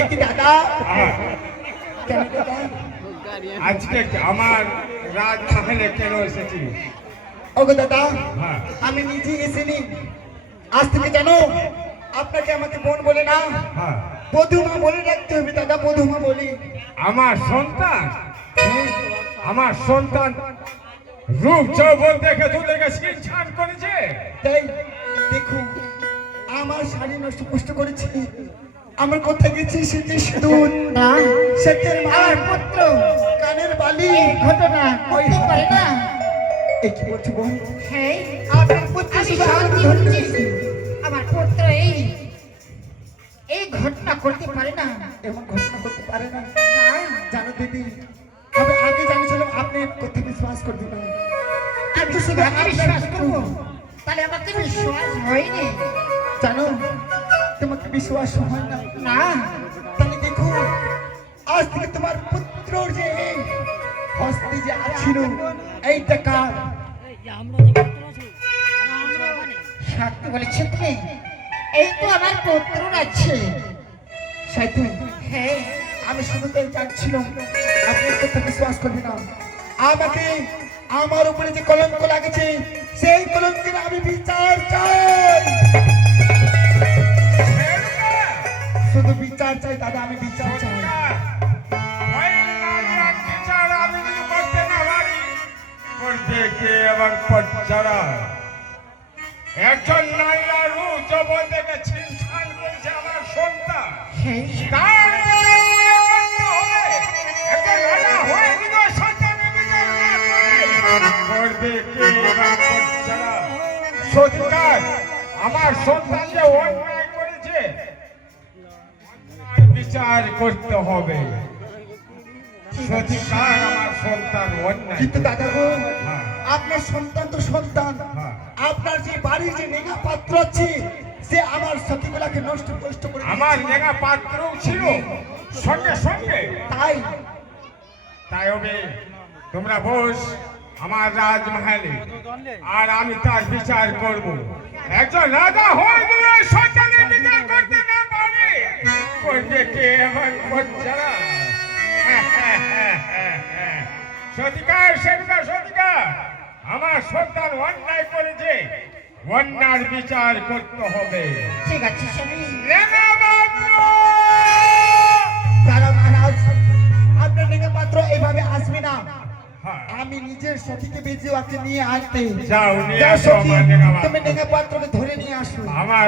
একই দাদা কেন দাদা আজকে আমার রাজমহলে কেন এসেছি? ওগো দাদা হ্যাঁ। আমি নিজে এসেনি, আজ থেকে জানো আপনাকে আমাকে বোন বলে না হ্যাঁ। বধুমা বলে রাখতে হবে দাদা, বধুমা বলি। আমার সন্তান, আমার সন্তান রূপ যৌবন দেখে তোদেরকে শিক্ষান করেছে। তাই দেখুন আমার শাড়ি নষ্ট পুষ্ট করেছে, আমার কোথায় গেছি সেটি সিঁদুর না সেটের মার আমার পুত্র কানের বালি এই ঘটনা করতে পারে না। এ কি বলছি বোন? হ্যাঁ আপনার পুত্র আমি শুধু শান্তি আমাকে ধরে বলছি, আমার পুত্র এই ঘটনা করতে পারে না। এমন ঘটনা করতে পারে না। না, জানো দিদি, আমি আগে জানিয়েছিলাম আপনি কথা বিশ্বাস করবেন না। আমি কিন্তু শুধু তোমাকে বিশ্বাস করবো, তাহলে আমাকে বিশ্বাস হয়নি। জানো তোমাকে বিশ্বাস হয় না। না তাহলে দেখো আজ থেকে তোমার পুত্রর যে হস্তে যে ছিল এইটা কার? সত্যি বলেছো তুমি, এই তো আমার পুত্র আছে। সাইথু হ্যাঁ আমি শুধু তাই জানছিলাম আপনি কথা বিশ্বাস করবেন না। আমাকে আমার উপরে যে কলঙ্ক লাগেছে সেই কলঙ্কের আমি বিচার চাই, শুধু বিচার চাই দাদা, আমি বিচার চাই। বিচার আমি যদি করতে না পারি, করতে কে আবার যারা একজন নারীরা রূপ যৌবন দেখে ছিনছান করেছে আমার সন্তান, হ্যাঁ তার একজন রাজা হয়ে দিল সন্তানের বিচার না করে, করবে কে আবার যারা সত্যিকার আমার সন্তান যে অন্যায় করেছে বিচার করতে হবে। সত্যিকার আমার সন্তান অন্যায় কিন্তু দাদা গো হ্যাঁ। আপনার সন্তান তো সন্তান, হ্যাঁ। আপনার যে বাড়ির যে নেগা পাত্র আছে সে আমার সখীগুলাকে নষ্ট কষ্ট করে আমার দিয়েছে। নেগা পাত্র ছিল সঙ্গে সঙ্গে, তাই তাই হবে তোমরা বস আমার রাজমহলে, আর আমি তার বিচার করব। একজন রাজা হয়ে গেলে সন্তানের বিচার করতে না পারে, করবে কে আমার যারা সত্যিকার সেবিকা সত্যিকার আমার সন্তান অন্যায় করেছে, অন্যার বিচার করতে হবে। ঠিক আছে স্বামী। নেগা পাত্র! দাদা মহারাজ আপনার নেগা পাত্র এভাবে আসবে না, হ্যাঁ। আমি নিজের সখীকে বেঁচে ওকে নিয়ে আসতে। যাও নিয়ে যাও আসো সখী, আমার নেগা পাত্র। তুমি নেগা পাত্রকে ধরে নিয়ে আসো। আমার